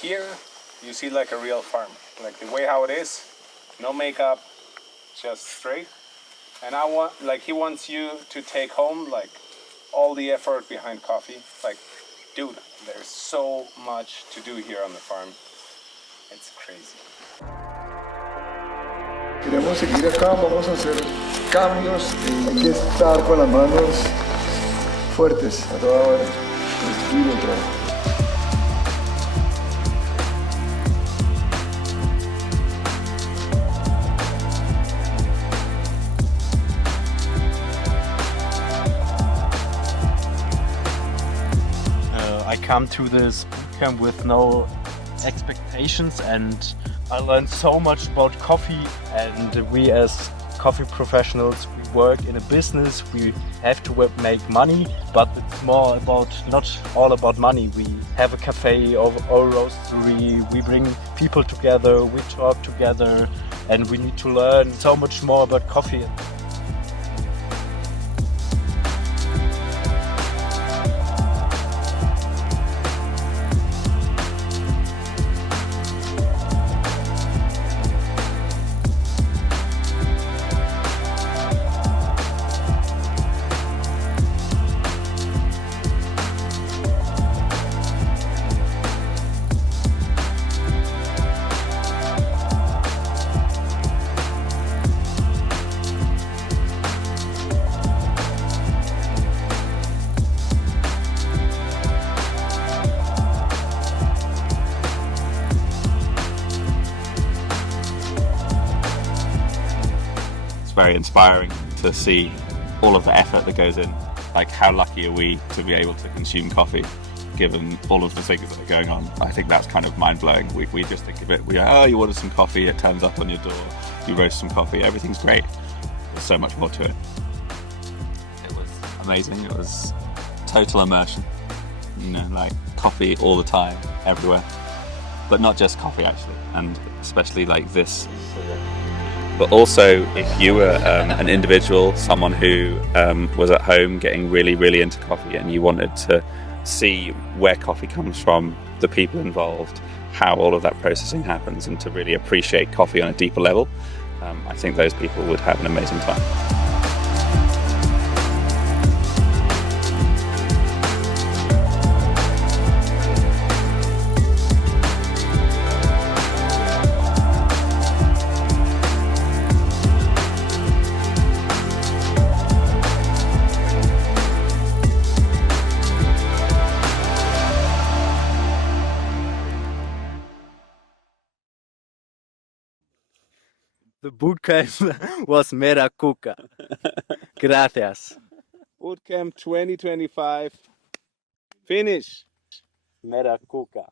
here you see like a real farm, like the way how it is, no makeup, just straight. And he wants you to take home like all the effort behind coffee. Like, dude, there's so much to do here on the farm. It's crazy. Queremos seguir acá, vamos a hacer cambios y hay que estar con las manos fuertes a toda hora. Respiro otra vez. I come to this bootcamp with no expectations, and I learned so much about coffee. And we as coffee professionals, we work in a business, we have to make money, but it's more about, not all about money. We have a cafe or a roastery, we bring people together, we talk together, and we need to learn so much more about coffee. Very inspiring to see all of the effort that goes in. Like, how lucky are we to be able to consume coffee given all of the things that are going on? I think that's kind of mind-blowing. We just think of it, we go, oh, you ordered some coffee, it turns up on your door, you roast some coffee, everything's great. There's so much more to it. It was amazing. It was total immersion, you know, like coffee all the time, everywhere. But not just coffee, actually, and especially like this. But also, if you were an individual, someone who was at home getting really, really into coffee, and you wanted to see where coffee comes from, the people involved, how all of that processing happens, and to really appreciate coffee on a deeper level, I think those people would have an amazing time. The bootcamp was mera cuca. Gracias. Bootcamp 2025. Finish. Mera cuca.